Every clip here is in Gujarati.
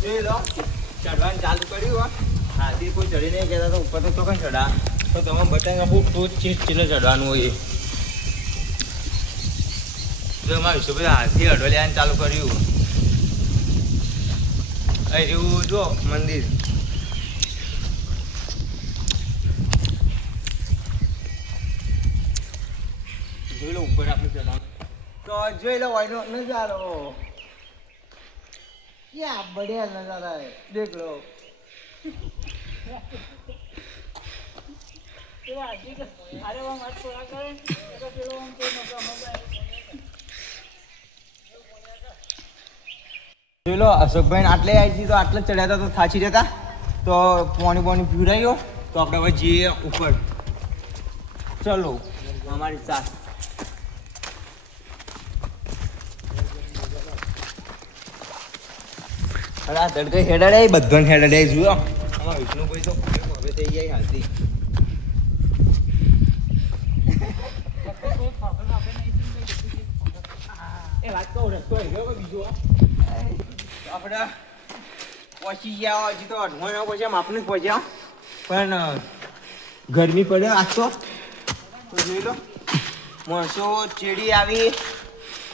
જોઈ લો ચડવાનું ચાલુ કર્યું હાથી કોઈ ચડી નહીં કહેતા તો ઉપર તો ચોકન ચડા તો તમે બતાવી આપું તો ચીલે ચડવાનું હોય જો એમાં વિશ્વભાઈ હાથી અડવલિયાને ચાલુ કર્યું અહીં રહ્યું જો મંદિર જોઈ લો ઉપર આપણે ચડવાનું તો જોઈ લો વાયનો નજારો क्या बढ़िया नजारा है देख लो अरे वो मत थोड़ा करें तो फिर हम कोई मजा જોઈ લો અશોકભાઈ આટલે આવી તો આટલે ચડ્યા હતા તો થાચી જતા તો પાણી પીવડાવ્યો તો આપણે હવે જઈએ ઉપર ચલો અમારી સાથ અરે આ તડકે હેડાડે બધાને હેડાડે જુઓ આમાં વિષ્ણુભાઈ તો હવે થઈ જાય હાલતી એ વાત કહું રસ્તો ગયો બીજો આપણે પહોંચી ગયા હજી તો અઢવાના પહોંચ્યા માપને જ પહોંચ્યા પણ ગરમી પડે આજ તો જોઈ લો માણસો ચેડી આવી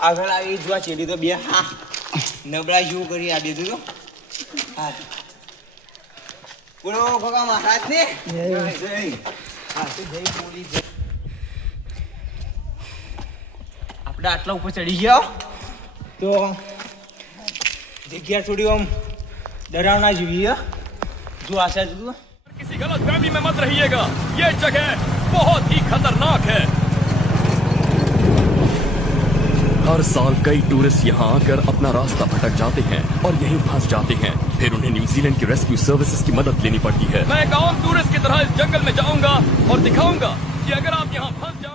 આગળ આવી જો આ ચેડી તો બે હા નબળા જેવું કરી આ બેધું તો હા બોલો ભગવાન મહારાજ ને આપણે આટલા ઉપર ચડી ગયા તો જગ્યા થોડી આમ ડરાવના જેવી જો આશા જુઓ किसी गलतफहमी में मत रहिएगा ये जगह बहुत ही खतरनाक है हर साल कई टूरिस्ट यहाँ आकर अपना रास्ता भटक जाते हैं और यहीं फंस जाते हैं फिर उन्हें न्यूजीलैंड की रेस्क्यू सर्विसेज की मदद लेनी पड़ती है मैं एक आम टूरिस्ट की तरह इस जंगल में जाऊंगा और दिखाऊंगा कि अगर आप यहाँ फंस जाएं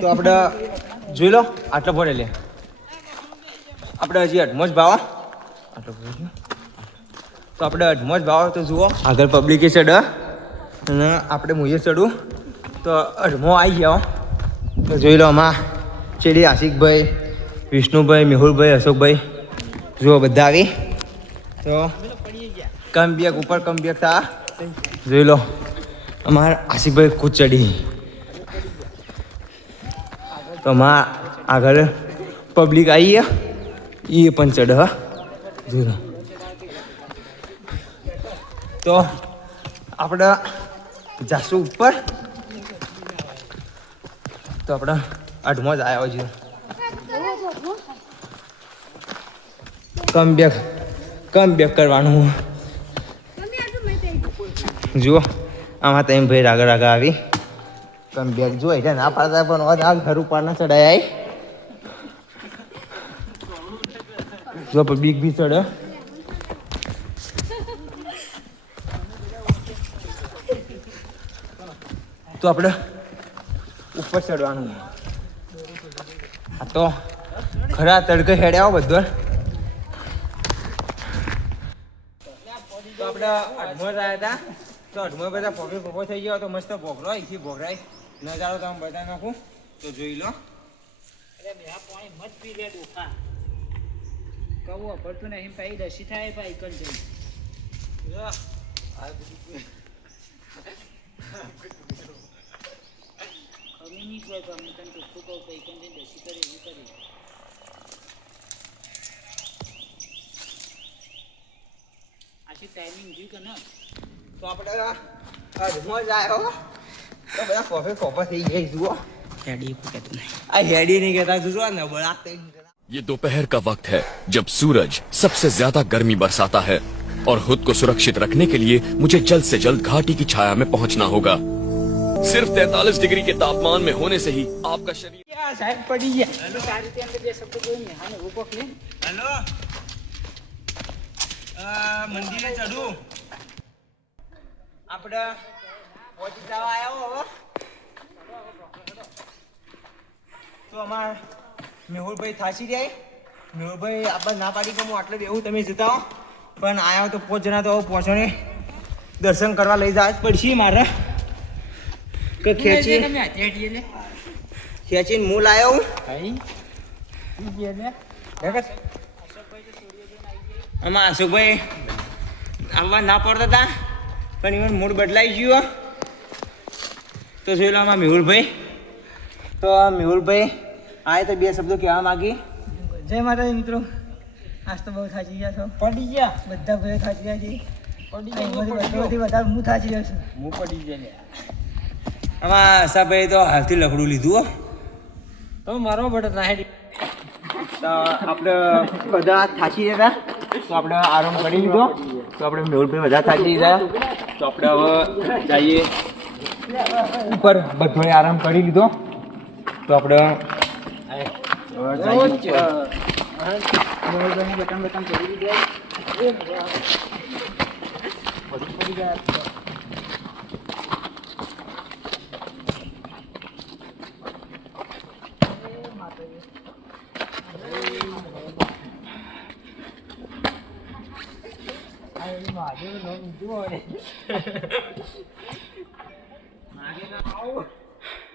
તો આપણે જોઈ લો આટલો પડે લે આપણે હજી અડમો જ ભાવ આટલો પડે તો આપણે અડમો જ ભાવ તો જુઓ આગળ પબ્લિકે ચડે અને આપણે મુએ ચડું તો અડમો આવી જાઓ તો જોઈ લો આમાં ચેડી આશિકભાઈ વિષ્ણુભાઈ મેહુલભાઈ અશોકભાઈ જુઓ બધા આવી તો કમ બેગ ઉપર કમ બેગ થા જોઈ લો અમારા આશિકભાઈ ખુદ ચડી તો માં આગળ પબ્લિક આવી એ પણ ચઢ જોઈ તો આપણે જાશું ઉપર તો આપણે અઢમો જ આવ્યો છે કમ બેક કરવાનું જુઓ આમાં તમે ભાઈ આગળ આવી કમ બેક જો એટલે ના પાડતા પણ આ ઘર ઉપર ના ચડાય જો પબ્લિક બી ચડે તો આપણે ઉપર ચડવાનું આ તો ખરા તડકે હેડે આવો બધો તો આપણે અઢમો જ આવ્યા હતા તો અઢમો બધા પોપો થઈ ગયો તો મસ્ત ભોગરો અહીંથી ભોગરાય નજારો તમે બતાવી નાખું તો જોઈ લો પાણી મત પી લે ડોખા કહું પડતું નહીં પાઈ દસી થાય પાઈ કર જઈ ખમી નહીં કહે તો અમે તને ચોખ્ખું કહું કઈ કર દસી કરે એવું કરી આછી ટાઈમિંગ જોયું કે ના તો આપણે અઢમો જ આવ્યો તો બધા ફોફા થઈ જાય જુઓ હેડી કહેતું નહીં આ હેડી નહીં કહેતા જુઓ ને બળા ये दोपहर का वक्त है जब सूरज सबसे ज्यादा गर्मी बरसाता है और खुद को सुरक्षित रखने के लिए मुझे जल्द से जल्द घाटी की छाया में पहुंचना होगा सिर्फ 43 डिग्री के तापमान में होने से ही आपका शरीर સાહેબ પડી ગયા હેલો સારી રીતે અંદર બે શબ્દ બોલ ને હાને ઉભો લે હેલો મંદિરે ચડું આપણે પહોંચી જવા આવ્યો હવે તો અમાર મેહુલભાઈ થાસી જાય મેહુલભાઈ આપણે ના પાડી કે હું આટલે બેહું તમે જતા હો પણ આવ્યા તો 5 જણા તો પહોંચો ને દર્શન કરવા લઈ જવા જ પડશે મારે કે ખેંચી તમે હાથે હટીએ લે ખેંચીને હું લાયો હું ભાઈ ઈ જે લે દેખ આમાં અશોકભાઈ આવવા ના પડતા હતા પણ ઇવન મૂડ બદલાઈ ગયો તો જોઈ લો આમાં મેહુલભાઈ તો મેહુલભાઈ આએ તો બે શબ્દો કહેવા માગી જય માતાજી મિત્રો આજ તો બહુ થાકી ગયા છો પડી ગયા બધા ભાઈઓ થાકી ગયા છે પડી બધાથી વધારે હું થાકી ગયો છું હું પડી ગયા લે આમાં આશાભાઈ તો હાલથી લખડું લીધું હો તો મારો બટ ના હેડી તો આપણે બધા થાકી ગયા તો આપણે આરામ કરી લીધો તો આપણે મેહુલભાઈ બધા થાકી ગયા તો આપણે હવે જઈએ ઉપર બધોએ આરામ કરી લીધો તો આપણે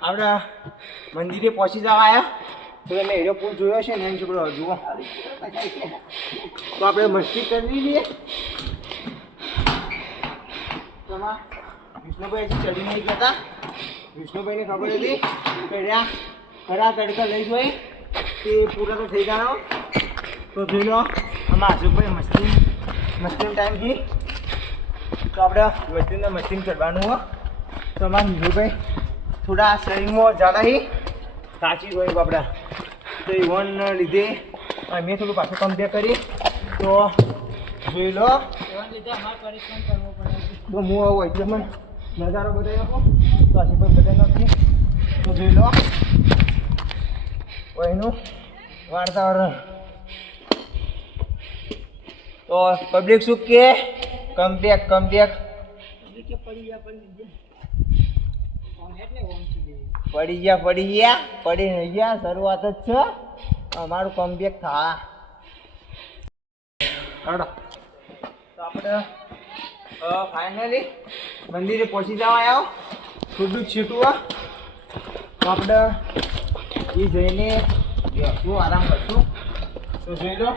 આપણા મંદિરે પહોંચી જવા આવ્યા તો તમે એરો પુલ જોયો છે ને એમ છોકરો જુઓ તો આપણે મસ્તી કરી લઈએ તમા વિષ્ણુભાઈ હજી ચડી નહીં ગયા વિષ્ણુભાઈને ખબર હતી કે રહ્યા ખરા તડકા લઈ જોઈ તે પૂરા તો થઈ ગયા તો જોઈ લો આમાં આશુભાઈ મસ્તી ટાઈમથી તો આપણે મસ્તી ચડવાનું હો તો અમારા વિષ્ણુભાઈ થોડા શરીરમાં જાડાઈ સાચી હોય બાપડા તો ઇવનના લીધે મેં થોડું પાછું કમ્પેર કરી તો જોઈ લો તો હું આવું એટલે મને નજારો બતાવી આપો તો આશી કોઈ બધાઈ નથી તો જોઈ લો એનું વાતાવરણ તો પબ્લિક શું કે કમબેક પડી નહીં ગયા શરૂઆત જ છે અમારું કમબેક થા તો આપણે ફાઇનલી મંદિરે પહોંચી જવા આવ્યો થોડું છૂટું તો આપણે એ જઈને બેસવું આરામ કરશું તો જોઈ લો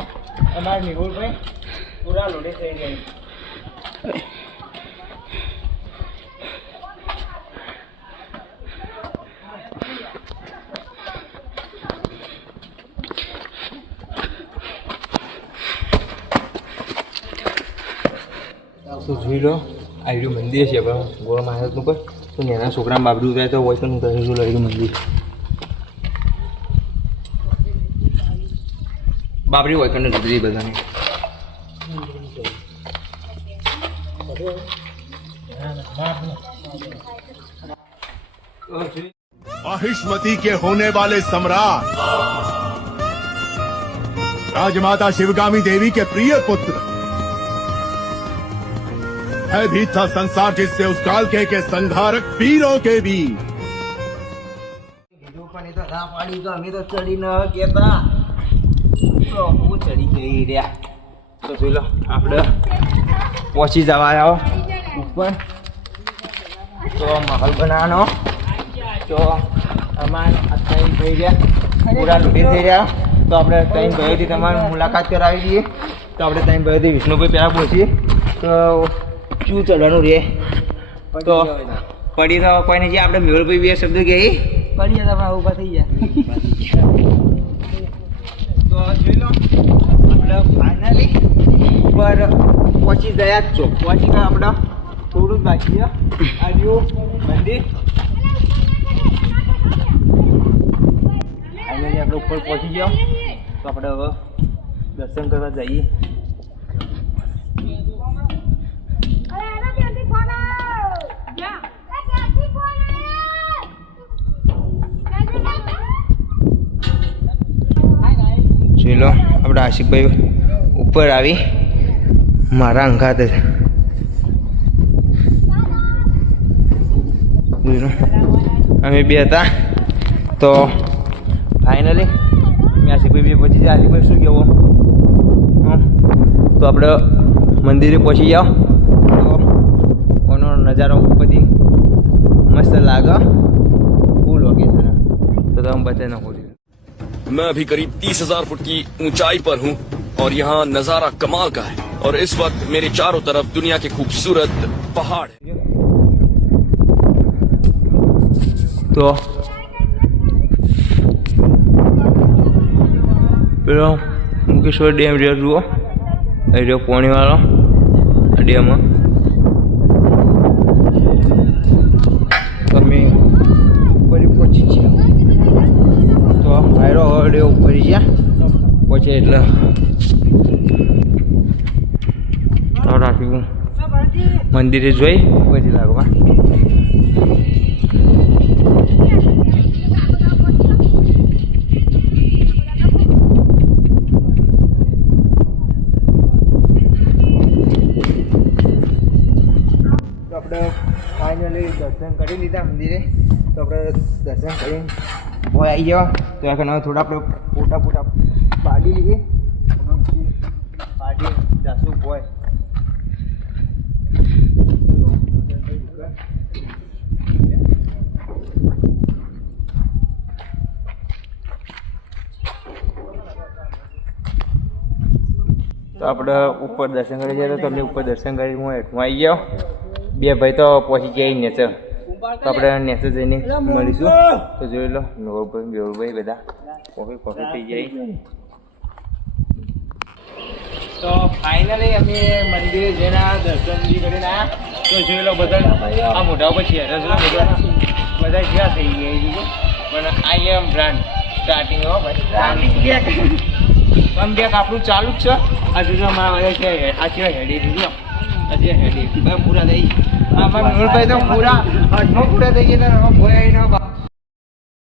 અમારા મેહુલભાઈ પૂરા લોડે થઈ જાય તો જોઈ લો આ રહ્યું મંદિર છે પણ ગોળ મહારાજનું કોઈ તો નાના છોકરા બાબરું થાય તો હોય તો હું કહી છું રહ્યું મંદિર બાબરી હોય કને રૂપરી બધાને महिष्मती के होने वाले सम्राट राजमाता शिवगामी देवी के प्रिय पुत्र है भी था संसार जिससे उस काल के संहारक वीरों के वीर કીધું પણ એ તો ના પાડી તો અમે તો ચડી ન કેતા તો હું ચડી ગઈ રહ્યા તો જોઈ લો આપણે પહોંચી જવા આવ્યો ઉપર તો માહોલ બનાવવાનો તો અમાર અત્યારે થઈ રહ્યા પૂરા લૂટી થઈ રહ્યા તો આપણે ત્રણ ભાઈઓથી તમારી મુલાકાત કરાવી દઈએ તો આપણે ત્રણ ભાઈઓથી વિષ્ણુભાઈ પહેલાં પહોંચીએ તો શું ચડવાનું રે તો પડી તો કોઈ નહીં આપણે મેહુલભાઈ બે શબ્દ કહી પડી ગયા આપણે ઊભા થઈ ગયા તો જોઈ લો આપણે ફાઇનલી ઉપર પહોંચી ગયા જ છો પહોંચી ગયા આપણે થોડું જ બાકી છે આ રહ્યું મંદિર ફાઇનલી આપણે ઉપર પહોંચી ગયા તો આપણે હવે દર્શન કરવા જઈએ જોઈ લો આપણે આશિકભાઈ ઉપર આવી મારા અંગાત જ જોઈ લો અમે બે હતા તો ફાઇનલી મેં આશિકભાઈ બે પહોંચી જાય આશિકભાઈ શું કહેવું તો આપણે મંદિરે પહોંચી જાઓ તો કોનો નજારો ઉપરથી મસ્ત લાગે ફૂલ લોકેશન તો તમે બતાવી નાખો છો मैं अभी करीब 30,000 फुट की ऊंचाई पर हूँ और यहाँ नजारा कमाल का है और इस वक्त मेरे चारों तरफ दुनिया के खूबसूरत पहाड़ हैं। તો પેલો મુકેશ્વર ડેમ રહ્યો જુઓ એ રહ્યો પોણીવાળો આ ડેમ તમે ઉપર પહોંચી છે તો હાયરો હવે ઉપર ગયા પછી એટલે તો રાખ્યું મંદિરે જોઈ પછી લાગવા આપણે ફાઇનલી દર્શન કરી લીધા મંદિરે તો આપણે દર્શન કરીને બોય આવી ગયો તો આગળ થોડા આપણે ફોટા પાડી લઈએ પાડી જાશું બોય તો આપણે ઉપર દર્શન કરી જઈએ તો તમને ઉપર દર્શન કરી હું હેઠું આવી ગયો બે ભાઈ તો પહોંચી ગયા નેચર તો આપણે નેચર જઈને મળીશું તો જોઈ લો નવરભાઈ બેવરભાઈ બધા કોફી થઈ જાય તો ફાઇનલી અમે મંદિરે જઈને દર્શન કરીને આવ્યા તો જોઈ લો બધા આ મોઢા ઉપર છે બધા જ્યાં થઈ ગયા પણ આઈ એમ બ્રાન્ડ સ્ટાર્ટિંગ હો ભાઈ બેક આપણું ચાલુ જ છે હજુ તો અમારા બધા છે આ છે હેડી દીધું હજી હેડી પૂરા થઈ આમાં મેહુલભાઈ તો પૂરા 8મો પૂરા થઈ ગયા